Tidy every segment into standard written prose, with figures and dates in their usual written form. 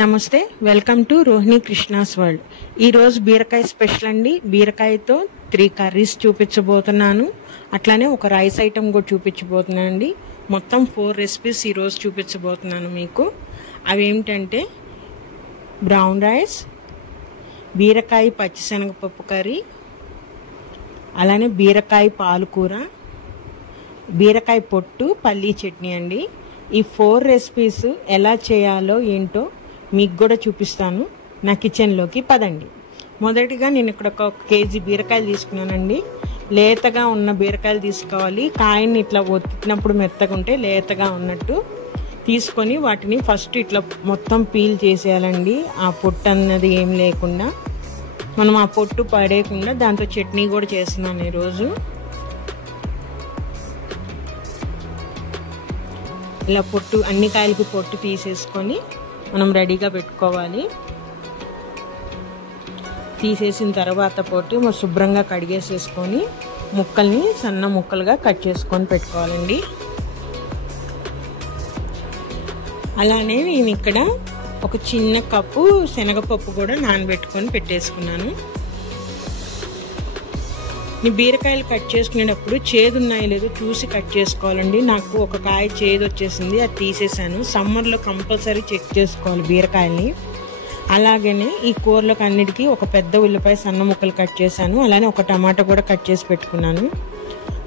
నమస్తే, welcome to Rohini Krishna's world. ఈరోజు బీరకాయ స్పెషల్ అండి. బీరకాయతో 3 కర్రీస్ చూపించబోతున్నాను. అట్లానే ఒక రైస్ ఐటమ్ కూడా చూపించబోతున్నాను అండి. మొత్తం 4 రెసిపీస్ ఈరోజు చూపించబోతున్నాను మీకు. అవి ఏమిటంటే బ్రౌన్ రైస్, బీరకాయ పచ్చిశనగపప్పు కర్రీ, అలానే బీరకాయ పాలకూర, బీరకాయ పొట్టు, పల్లీ చట్నీ అండి. ఈ 4 రెసిపీస్ ఎలా చేయాలో ఏంటో మీకు కూడా చూపిస్తాను. నా కిచెన్లోకి పదండి. మొదటిగా నేను ఇక్కడ 1 కేజీ బీరకాయలు తీసుకున్నానండి. లేతగా ఉన్న బీరకాయలు తీసుకోవాలి. కాయని ఇట్లా ఒత్తినప్పుడు మెత్తగా ఉంటే లేతగా ఉన్నట్టు తీసుకొని వాటిని ఫస్ట్ ఇట్లా మొత్తం పీల్ చేసేయాలండి. ఆ పొట్టు అన్నది ఏం లేకుండా మనం ఆ పొట్టు పడేయకుండా దాంతో చట్నీ కూడా చేస్తున్నాను ఈరోజు. ఇలా పొట్టు అన్ని కాయలకి పొట్టు తీసేసుకొని మనం రెడీగా పెట్టుకోవాలి. తీసేసిన తర్వాత పొట్టు శుభ్రంగా కడిగేసేసుకొని ముక్కల్ని సన్న ముక్కలుగా కట్ చేసుకొని పెట్టుకోవాలండి. అలానే నేను ఇక్కడ ఒక చిన్న కప్పు శనగపప్పు కూడా నానబెట్టుకొని పెట్టేసుకున్నాను. ఈ బీరకాయలు కట్ చేసుకునేటప్పుడు చేదు ఉన్నాయో లేదో చూసి కట్ చేసుకోవాలండి. నాకు ఒక కాయ చేదు వచ్చేసింది, అది తీసేసాను. సమ్మర్లో కంపల్సరీ చెక్ చేసుకోవాలి బీరకాయల్ని. అలాగనే ఈ కూరలకు అన్నిటికీ ఒక పెద్ద ఉల్లిపాయ సన్న ముక్కలు కట్ చేశాను. అలానే ఒక టమాటా కూడా కట్ చేసి పెట్టుకున్నాను.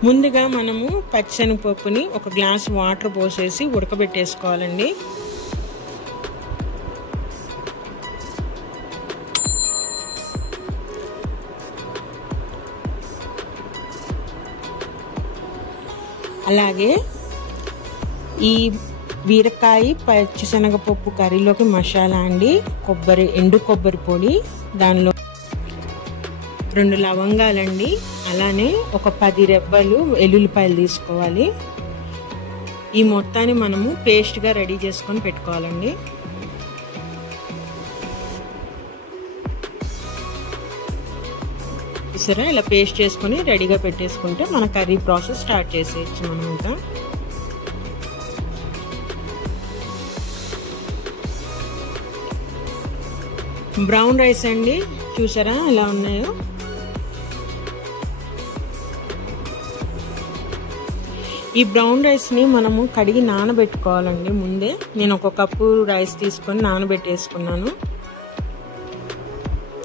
ముందుగా మనము పచ్చిశనగపప్పుని 1 గ్లాస్ వాటర్ పోసేసి ఉడకబెట్టేసుకోవాలండి. అలాగే ఈ బీరకాయ పచ్చిశనగపప్పు కర్రీలోకి మసాలా అండి. ఎండు కొబ్బరి పొడి, దానిలో 2 లవంగాలండి, అలానే ఒక 10 రెబ్బలు ఎల్లుల్లిపాయలు తీసుకోవాలి. ఈ మొత్తాన్ని మనము పేస్ట్గా రెడీ చేసుకొని పెట్టుకోవాలండి. సరే, ఇలా పేస్ట్ చేసుకొని రెడీగా పెట్టేసుకుంటే మన కర్రీ ప్రాసెస్ స్టార్ట్ చేసేయచ్చు మనం. ఇంకా బ్రౌన్ రైస్ అండి, చూసారా ఎలా ఉన్నాయో. ఈ బ్రౌన్ రైస్ని మనము కడిగి నానబెట్టుకోవాలండి. ముందే నేను 1 కప్పు రైస్ తీసుకొని నానబెట్టేసుకున్నాను.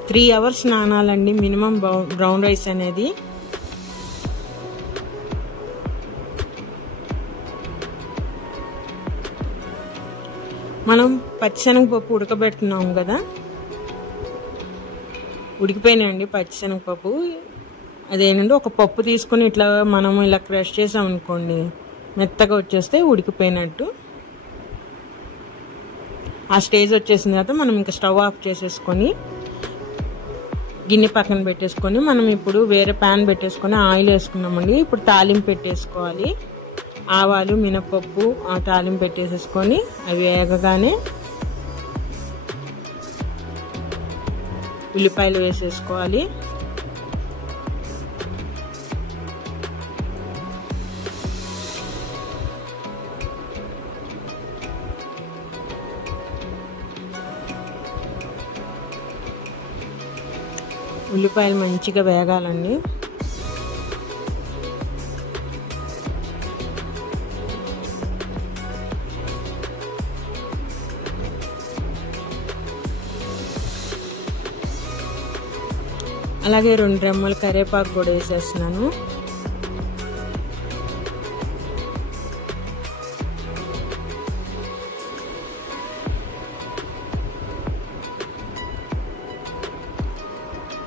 3 అవర్స్ నానాలండి మినిమం బ్రౌన్ రైస్ అనేది. మనం పచ్చిశనగపప్పు ఉడకబెడుతున్నాం కదా, ఉడికిపోయినాయండి పచ్చిశనగపప్పు. అదేనండి, ఒక పప్పు తీసుకుని ఇట్లా మనం ఇలా క్రష్ చేసాం అనుకోండి, మెత్తగా వచ్చేస్తే ఉడికిపోయినట్టు. ఆ స్టేజ్ వచ్చేసిన తర్వాత మనం ఇంకా స్టవ్ ఆఫ్ చేసేసుకొని గిన్నె పక్కన పెట్టేసుకొని మనం ఇప్పుడు వేరే ప్యాన్ పెట్టేసుకొని ఆయిల్ వేసుకున్నామండి. ఇప్పుడు తాలింపు పెట్టేసుకోవాలి. ఆవాలు, మినపప్పు ఆ తాలింపు పెట్టేసేసుకొని అవి వేగగానే ఉల్లిపాయలు వేసేసుకోవాలి. ఉల్లిపాయలు మంచిగా వేగాలండి. అలాగే 2 రెమ్మలు కరివేపాకు కూడా వేసేస్తున్నాను.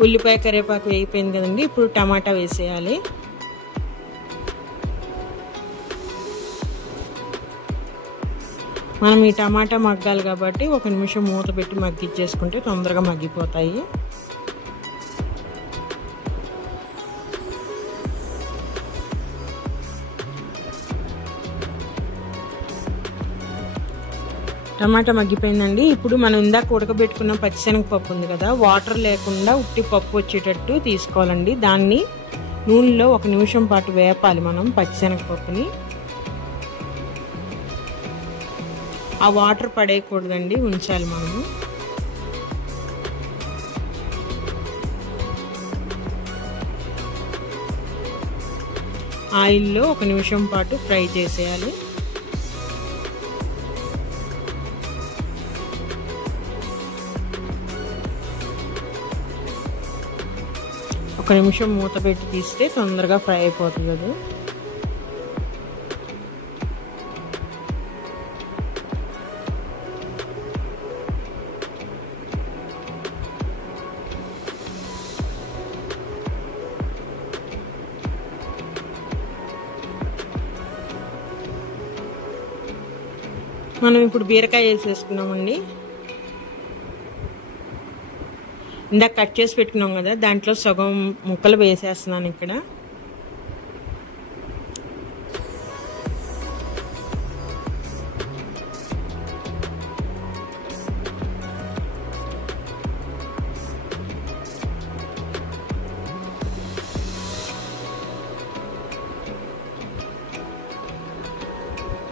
ఉల్లిపాయ కరివేపాకు వేగిపోయింది కదండి. ఇప్పుడు టమాటా వేసేయాలి. మనం ఈ టమాటా మగ్గాలి కాబట్టి 1 నిమిషం మూత పెట్టి మగ్గిచ్చేసుకుంటే తొందరగా మగ్గిపోతాయి. టమాటా మగ్గిపోయిందండి. ఇప్పుడు మనం ఇందాక ఉడకబెట్టుకున్న పచ్చిశనగపప్పు ఉంది కదా, వాటర్ లేకుండా ఉట్టి పప్పు వచ్చేటట్టు తీసుకోవాలండి. దాన్ని నూనెలో 1 నిమిషం పాటు వేపాలి మనం పచ్చిశనగపప్పుని. ఆ వాటర్ పడేయకూడదండి, ఉంచాలి మనము. ఆయిల్లో 1 నిమిషం పాటు ఫ్రై చేసేయాలి. ఒక నిమిషం మూత పెట్టి తీస్తే తొందరగా ఫ్రై అయిపోతుంది అది. మనం ఇప్పుడు బీరకాయ వేసేసుకున్నామండి. ఇందాక కట్ చేసి పెట్టుకున్నాం కదా, దాంట్లో సగం ముక్కలు వేసేస్తున్నాను ఇక్కడ.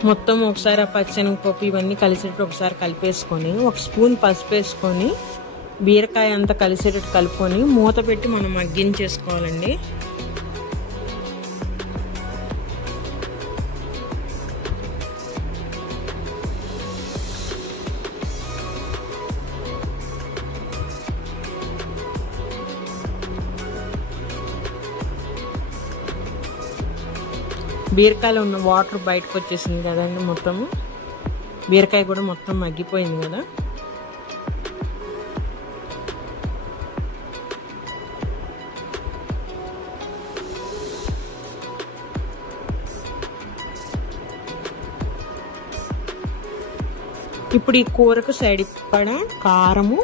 మొత్తం ఒకసారి ఆ పచ్చెనగపప్పు ఇవన్నీ కలిసేటట్టు ఒకసారి కలిపేసుకొని 1 స్పూన్ పసుపు వేసుకొని బీరకాయ అంతా కలిసేటట్టు కలుపుకొని మూత పెట్టి మనం మగ్గించేసుకోవాలండి. బీరకాయలో ఉన్న వాటర్ బయటకు వచ్చేసింది కదండి, మొత్తము బీరకాయ కూడా మొత్తం మగ్గిపోయింది కదా. ఇప్పుడు ఈ కూరకు సరిపడా కారము,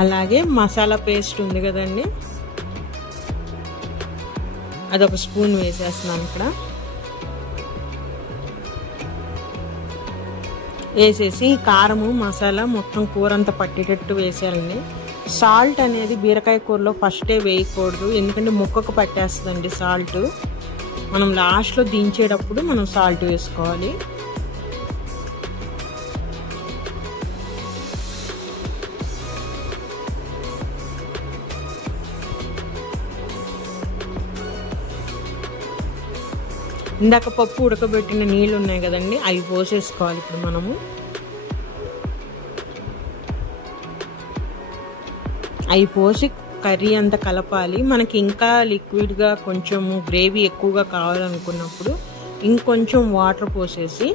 అలాగే మసాలా పేస్ట్ ఉంది కదండి, అదొక స్పూన్ వేసేస్తున్నాను ఇక్కడ. వేసేసి కారము మసాలా మొత్తం కూర అంతా పట్టేటట్టు వేసేయాలండి. సాల్ట్ అనేది బీరకాయ కూరలో ఫస్టే వేయకూడదు, ఎందుకంటే ముక్కకు పట్టేస్తుందండి సాల్ట్. మనం లాస్ట్లో దించేటప్పుడు మనం సాల్ట్ వేసుకోవాలి. ఇందాక పప్పు ఉడకబెట్టిన నీళ్ళు ఉన్నాయి కదండి, అవి పోసేసుకోవాలి ఇప్పుడు మనము. అవి పోసి కర్రీ అంతా కలపాలి. మనకి ఇంకా లిక్విడ్గా కొంచెము గ్రేవీ ఎక్కువగా కావాలనుకున్నప్పుడు ఇంకొంచెం వాటర్ పోసేసి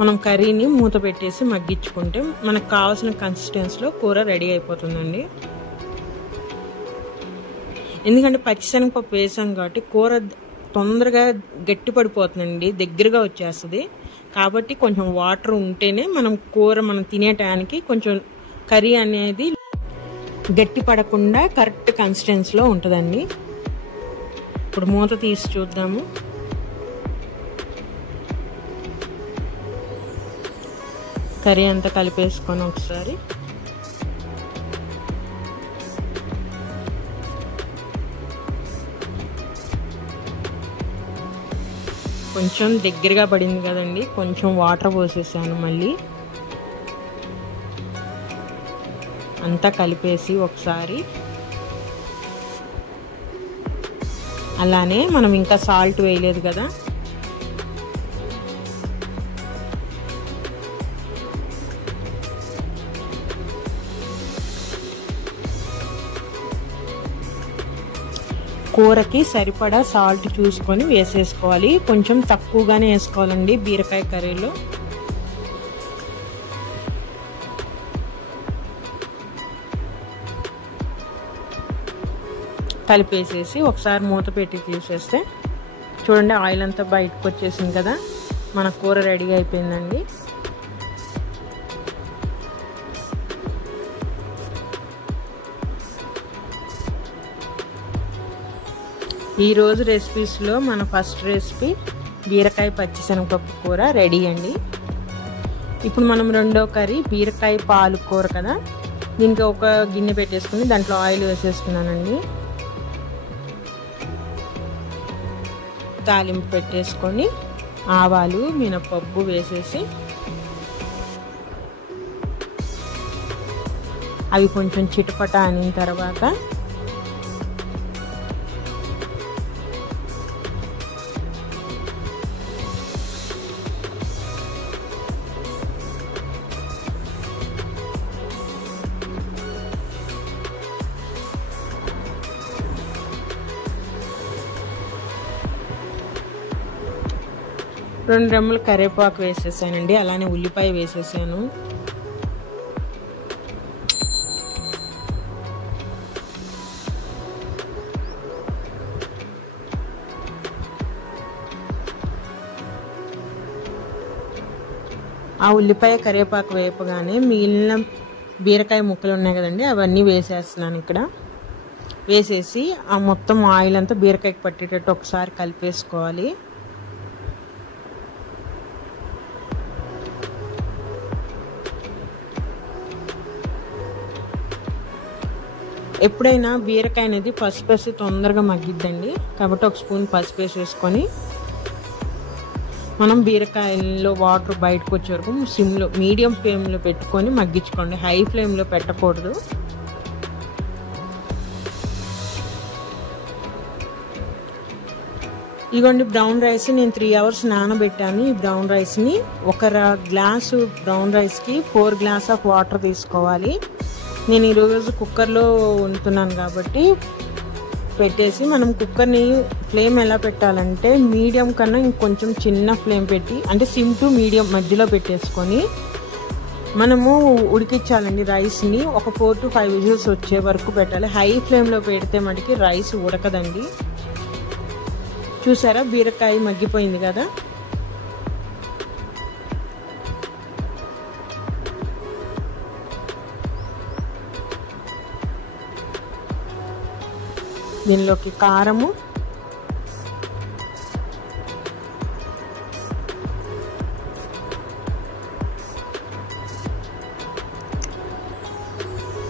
మనం కర్రీని మూత పెట్టేసి మగ్గించుకుంటే మనకు కావాల్సిన కన్సిస్టెన్సీలో కూర రెడీ అయిపోతుందండి. ఎందుకంటే పచ్చిశనగపప్పు వేసాం కాబట్టి కూర తొందరగా గట్టి పడిపోతుందండి, దగ్గరగా వచ్చేస్తుంది. కాబట్టి కొంచెం వాటర్ ఉంటేనే మనం తినే టయానికి కొంచెం కర్రీ అనేది గట్టి పడకుండా కరెక్ట్ కన్సిస్టెన్సీలో ఉంటుందండి. ఇప్పుడు మూత తీసి చూద్దాము. కర్రీ అంతా కలిపేసుకొని ఒకసారి కొంచెం దగ్గరగా పడింది కదండి, కొంచెం వాటర్ పోసేసాను. మళ్ళీ అంతా కలిపేసి ఒకసారి అలానే మనం ఇంకా సాల్ట్ వేయలేదు కదా, కూరకి సరిపడా సాల్ట్ చూసుకొని వేసేసుకోవాలి. కొంచెం తక్కువగానే వేసుకోవాలండి బీరకాయ కర్రీలో. కలిపేసేసి ఒకసారి మూత పెట్టి తీసేస్తే చూడండి ఆయిల్ అంతా బయటకు వచ్చేసింది కదా, మన కూర రెడీ అయిపోయిందండి. ఈరోజు రెసిపీస్లో మన ఫస్ట్ రెసిపీ బీరకాయ పచ్చిశనగపప్పు కూర రెడీ అండి. ఇప్పుడు మనం రెండో కర్రీ బీరకాయ పాలు కూర కదా, దీనికి ఒక గిన్నె పెట్టేసుకుని దాంట్లో ఆయిల్ వేసేసుకున్నానండి. తాలింపు పెట్టేసుకొని ఆవాలు మినపప్పు వేసేసి అవి కొంచెం చిటపట అనిన తర్వాత రెండు రెమ్మలు కరివేపాకు వేసేసానండి, అలానే ఉల్లిపాయ వేసేసాను. ఆ ఉల్లిపాయ కరివేపాకు వేపగానే మిగిలిన బీరకాయ ముక్కలు ఉన్నాయి కదండి, అవన్నీ వేసేస్తున్నాను. ఇక్కడ వేసేసి ఆ మొత్తం ఆయిల్ అంతా బీరకాయకి పట్టేటట్టు ఒకసారి కలిపేసుకోవాలి. ఎప్పుడైనా బీరకాయ అనేది పసుపు వేసి తొందరగా మగ్గిద్దండి, కాబట్టి ఒక స్పూన్ పసుపు వేసేసుకొని మనం బీరకాయల్లో వాటర్ బయటకు వచ్చే వరకు సిమ్లో మీడియం ఫ్లేమ్లో పెట్టుకొని మగ్గించుకోండి, హై ఫ్లేమ్లో పెట్టకూడదు. ఇదిగోండి బ్రౌన్ రైస్ నేను 3 hours నానబెట్టాను. ఈ బ్రౌన్ రైస్ని ఒక గ్లాసు బ్రౌన్ రైస్కి 4 గ్లాస్ ఆఫ్ వాటర్ తీసుకోవాలి. నేను ఈరోజు కుక్కర్లో వండుతున్నాను కాబట్టి పెట్టేసి, మనం కుక్కర్ని ఫ్లేమ్ ఎలా పెట్టాలంటే మీడియం కన్నా ఇంకొంచెం చిన్న ఫ్లేమ్ పెట్టి, అంటే సిమ్ టు మీడియం మధ్యలో పెట్టేసుకొని మనము ఉడికించాలండి. రైస్ని ఒక 4 to 5 విజిల్స్ వచ్చే వరకు పెట్టాలి. హై ఫ్లేమ్లో పెడితే మనకి రైస్ ఉడకదండి. చూసారా బీరకాయ మగ్గిపోయింది కదా. దీనిలోకి కారము,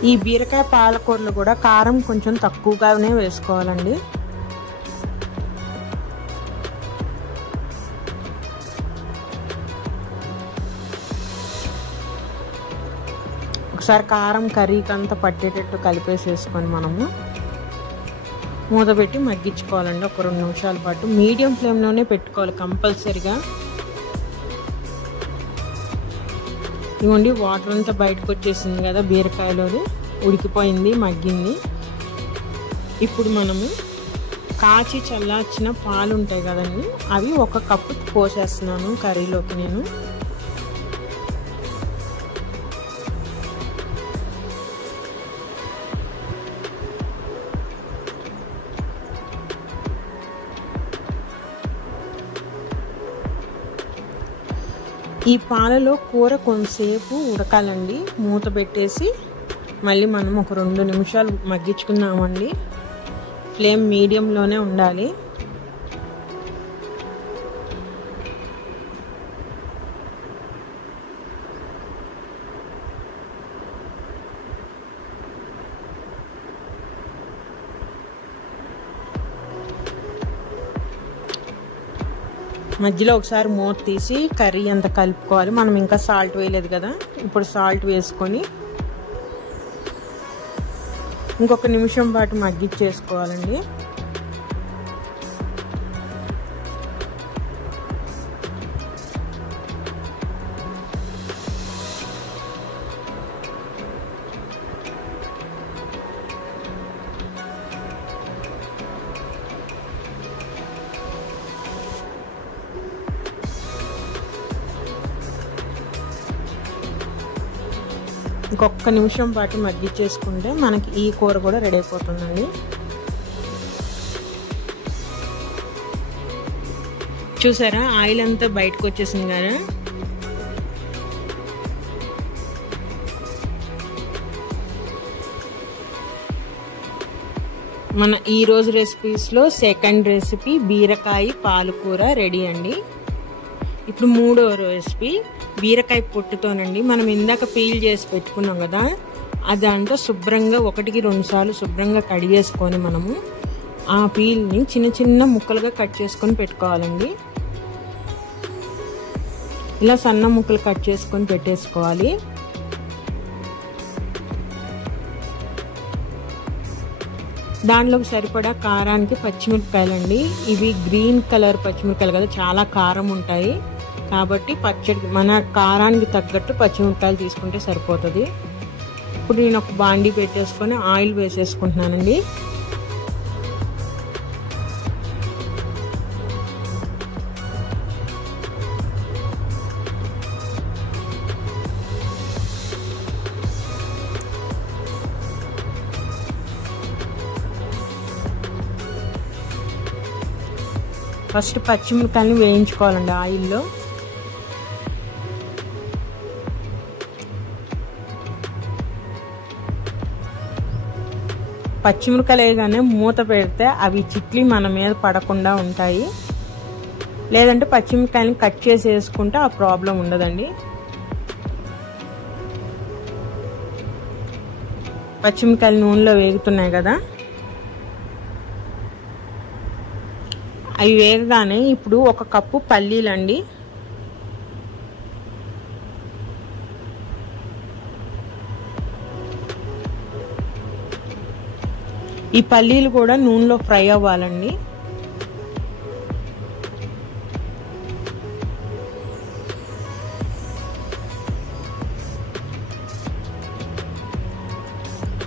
ఈ బీరకాయ పాలకూరలు కూడా కారం కొంచెం తక్కువగానే వేసుకోవాలండి. ఒకసారి కారం కర్రీకి అంతా పట్టేటట్టు కలిపేసేసుకొని మనము మూత పెట్టి మగ్గించుకోవాలండి. ఒక 2 నిమిషాల పాటు మీడియం ఫ్లేమ్లోనే పెట్టుకోవాలి కంపల్సరిగా. ఇదిగోండి వాటర్ అంతా బయటకు వచ్చేసింది కదా, బీరకాయలోది ఉడికిపోయింది, మగ్గింది. ఇప్పుడు మనము కాచి చల్లార్చిన పాలు ఉంటాయి కదండి, అవి 1 కప్పు పోసేస్తున్నాను కర్రీలోకి నేను. ఈ పాలలో కూర కొంతసేపు ఉడకాలండి. మూత పెట్టేసి మళ్ళీ మనం ఒక 2 నిమిషాలు మగ్గించుకుందామండి. ఫ్లేమ్ మీడియంలోనే ఉండాలి. మధ్యలో ఒకసారి మూత తీసి కర్రీ అంతా కలుపుకోవాలి. మనం ఇంకా సాల్ట్ వేయలేదు కదా, ఇప్పుడు సాల్ట్ వేసుకొని ఇంకొక నిమిషం పాటు మగ్గిచ్చేసుకోవాలండి. ఇంకొక నిమిషం పాటు మగ్గిచ్చేసుకుంటే మనకి ఈ కూర కూడా రెడీ అయిపోతుందండి. చూసారా ఆయిల్ అంతా బయటకు వచ్చేసింది కదా. మన ఈరోజు రెసిపీస్లో సెకండ్ రెసిపీ బీరకాయ పాలకూర రెడీ అండి. ఇప్పుడు 3వ రెసిపీ బీరకాయ పొట్టుతోనండి. మనం ఇందాక పీల్ చేసి పెట్టుకున్నాం కదా, అదంతా శుభ్రంగా 1కి 2 సార్లు శుభ్రంగా కడిగేసుకొని మనము ఆ పీల్ని చిన్న చిన్న ముక్కలుగా కట్ చేసుకొని పెట్టుకోవాలండి. ఇలా సన్న ముక్కలు కట్ చేసుకొని పెట్టేసుకోవాలి. దానిలోకి సరిపడా కారానికి పచ్చిమిరపకాయలండి. ఇవి గ్రీన్ కలర్ పచ్చిమిరపకాయలు కదా, చాలా కారం ఉంటాయి. కాబట్టి పచ్చడి మన కారానికి తగ్గట్టు పచ్చిమిరపకాయలు తీసుకుంటే సరిపోతుంది. ఇప్పుడు నేను ఒక బాండీ పెట్టేసుకొని ఆయిల్ వేసేసుకుంటున్నానండి. ఫస్ట్ పచ్చిమిరపకాయలను వేయించుకోవాలండి ఆయిల్లో. పచ్చిమిరపకాయలు వేయగానే మూత పెడితే అవి చిట్లి మన మీద పడకుండా ఉంటాయి. లేదంటే పచ్చిమిరపకాయలను కట్ చేసి వేసుకుంటే ఆ ప్రాబ్లం ఉండదండి. పచ్చిమిరపకాయలు నూనెలో వేగుతున్నాయి కదా, అవి వేగగానే ఇప్పుడు 1 కప్పు పల్లీలండి. ఈ పల్లీలు కూడా నూనెలో ఫ్రై అవ్వాలండి.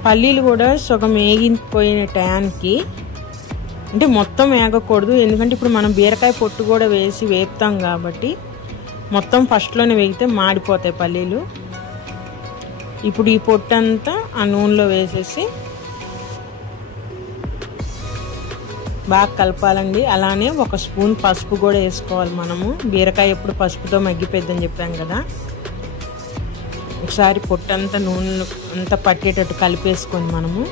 పల్లీలు కూడా సగం వేగిపోయిన టయానికి, అంటే మొత్తం వేగకూడదు, ఎందుకంటే ఇప్పుడు మనం బీరకాయ పొట్టు కూడా వేసి వేపుతాం కాబట్టి మొత్తం ఫస్ట్లోనే వేగితే మాడిపోతాయి పల్లీలు. ఇప్పుడు ఈ పొట్టు అంతా ఆ నూనెలో వేసేసి బాగా కలపాలండి. అలానే 1 స్పూన్ పసుపు కూడా వేసుకోవాలి. మనము బీరకాయ ఎప్పుడు పసుపుతో మగ్గిపోద్దని చెప్పాం కదా. ఒకసారి పొట్టు అంతా నూనె అంతా పట్టేటట్టు కలిపేసుకొని మనము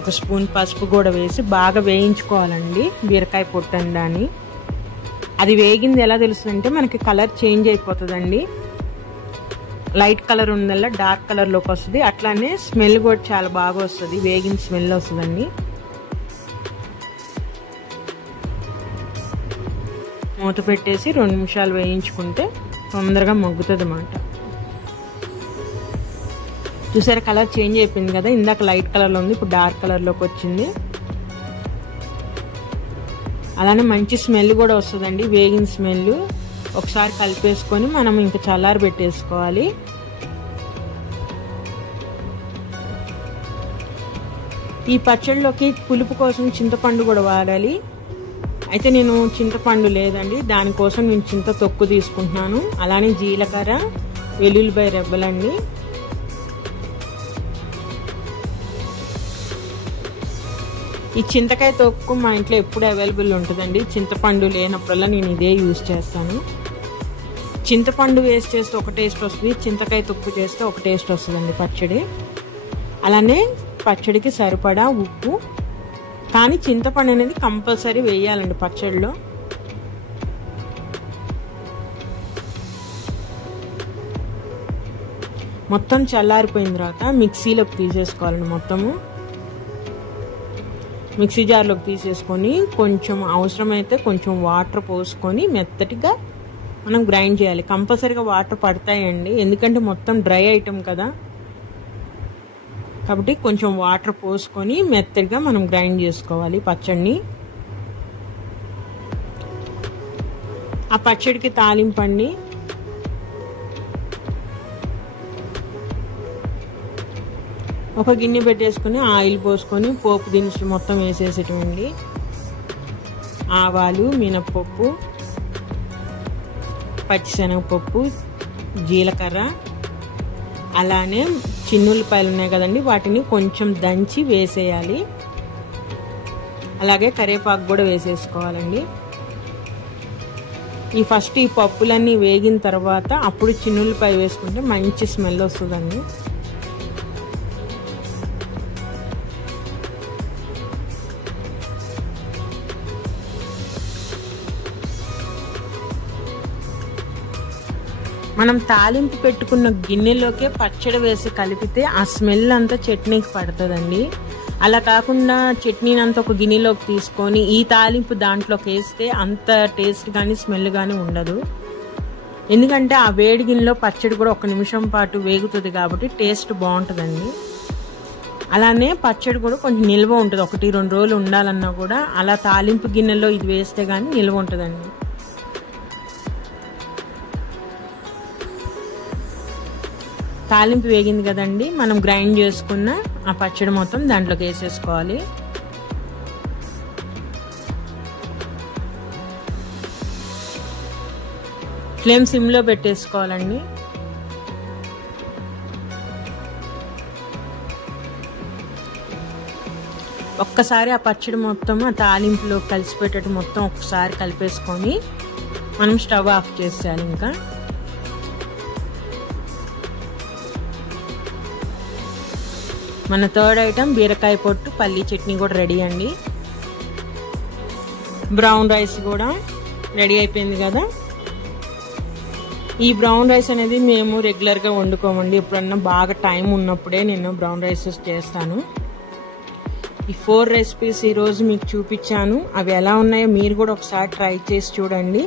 ఒక స్పూన్ పసుపు కూడా వేసి బాగా వేయించుకోవాలండి బీరకాయ పొట్టు దాన్ని. అది వేగింది ఎలా తెలుస్తుందంటే మనకి కలర్ చేంజ్ అయిపోతుందండి. లైట్ కలర్ ఉందల్లా డార్క్ కలర్లోకి వస్తుంది. అట్లానే స్మెల్ కూడా చాలా బాగా వస్తుంది, వేగిన స్మెల్ వస్తుందండి. మూత పెట్టేసి 2 నిమిషాలు వేయించుకుంటే తొందరగా మగ్గుతుంది అన్నమాట. చూసారా కలర్ చేంజ్ అయిపోయింది కదా, ఇందాక లైట్ కలర్లో ఉంది, ఇప్పుడు డార్క్ కలర్లోకి వచ్చింది. అలానే మంచి స్మెల్ కూడా వస్తుందండి, వేగిన స్మెల్. ఒకసారి కలిపేసుకొని మనం ఇంకా చల్లారి పెట్టేసుకోవాలి. ఈ పచ్చడిలోకి పులుపు కోసం చింతపండు కూడా వాడాలి. అయితే నేను చింతపండు లేదండి, దానికోసం నేను చింత తొక్కు తీసుకుంటున్నాను. అలానే జీలకర్ర, వెల్లుల్లిపాయ రెబ్బలండి. ఈ చింతకాయ తొక్కు మా ఇంట్లో ఎప్పుడు అవైలబుల్ ఉంటుందండి. చింతపండు లేనప్పుడల్లా నేను ఇదే యూజ్ చేస్తాను. చింతపండు వేస్ట్ చేస్తే ఒక టేస్ట్ వస్తుంది, చింతకాయ తొక్కు చేస్తే ఒక టేస్ట్ వస్తుందండి పచ్చడి. అలానే పచ్చడికి సరిపడా ఉప్పు, కానీ చింతపండు అనేది కంపల్సరీ వేయాలండి పచ్చడిలో. మొత్తం చల్లారిపోయిన తర్వాత మిక్సీలోకి తీసేసుకోవాలండి. మొత్తము మిక్సీ జార్లోకి తీసేసుకొని కొంచెం అవసరమైతే కొంచెం వాటర్ పోసుకొని మెత్తటిగా మనం గ్రైండ్ చేయాలి. కంపల్సరీగా వాటర్ పడతాయండి, ఎందుకంటే మొత్తం డ్రై ఐటమ్ కదా, కాబట్టి కొంచెం వాటర్ పోసుకొని మెత్తగా మనం గ్రైండ్ చేసుకోవాలి పచ్చడిని. ఆ పచ్చడికి తాలింపండి. ఒక గిన్నె పెట్టేసుకొని ఆయిల్ పోసుకొని పోపు దినుసులు మొత్తం వేసేసేటండి. ఆవాలు, మినప్పప్పు, పచ్చిశనగపప్పు, జీలకర్ర, అలానే చిన్నుల్లిపాయలు ఉన్నాయి కదండి, వాటిని కొంచెం దంచి వేసేయాలి. అలాగే కరివేపాకు కూడా వేసేసుకోవాలండి. ఫస్ట్ ఈ పప్పులన్నీ వేగిన తర్వాత అప్పుడు చిన్నుల్లిపాయ వేసుకుంటే మంచి స్మెల్ వస్తుందండి. మనం తాలింపు పెట్టుకున్న గిన్నెలోకే పచ్చడి వేసి కలిపితే ఆ స్మెల్ అంతా చట్నీకి పడుతుందండి. అలా కాకుండా చట్నీని అంతా ఒక గిన్నెలోకి తీసుకొని ఈ తాలింపు దాంట్లోకి వేస్తే అంత టేస్ట్ కానీ స్మెల్ కానీ ఉండదు. ఎందుకంటే ఆ వేడి గిన్నెలో పచ్చడి కూడా 1 నిమిషం పాటు వేగుతుంది కాబట్టి టేస్ట్ బాగుంటుందండి. అలానే పచ్చడి కూడా కొంచెం నిల్వ ఉంటుంది. 1-2 రోజులు ఉండాలన్నా కూడా అలా తాలింపు గిన్నెలో ఇది వేస్తే కానీ నిల్వ ఉంటుందండి. తాలింపు వేగింది కదండి, మనం గ్రైండ్ చేసుకున్న ఆ పచ్చడి మొత్తం దాంట్లోకి వేసేసుకోవాలి. ఫ్లేమ్ సిమ్లో పెట్టేసుకోవాలండి. ఒక్కసారి ఆ పచ్చడి మొత్తం ఆ తాలింపులో కలిసిపెట్టేట్టు మొత్తం ఒక్కసారి కలిపేసుకొని మనం స్టవ్ ఆఫ్ చేసేయాలి. ఇంకా మన థర్డ్ ఐటమ్ బీరకాయ పొట్టు పల్లీ చట్నీ కూడా రెడీ అండి. బ్రౌన్ రైస్ కూడా రెడీ అయిపోయింది కదా. ఈ బ్రౌన్ రైస్ అనేది మేము రెగ్యులర్గా వండుకోమండి. ఎప్పుడన్నా బాగా టైం ఉన్నప్పుడే నేను బ్రౌన్ రైసెస్ చేస్తాను. ఈ 4 రెసిపీస్ ఈరోజు మీకు చూపించాను. అవి ఎలా ఉన్నాయో మీరు కూడా ఒకసారి ట్రై చేసి చూడండి.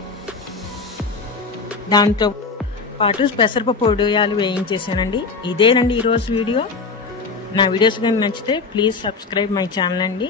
దాంతో పాటు పెసరపప్పు వడియాలు వేయించేసానండి. ఇదేనండి ఈరోజు వీడియో. నా వీడియోస్ కానీ నచ్చితే ప్లీజ్ సబ్స్క్రైబ్ మై ఛానల్ అండి.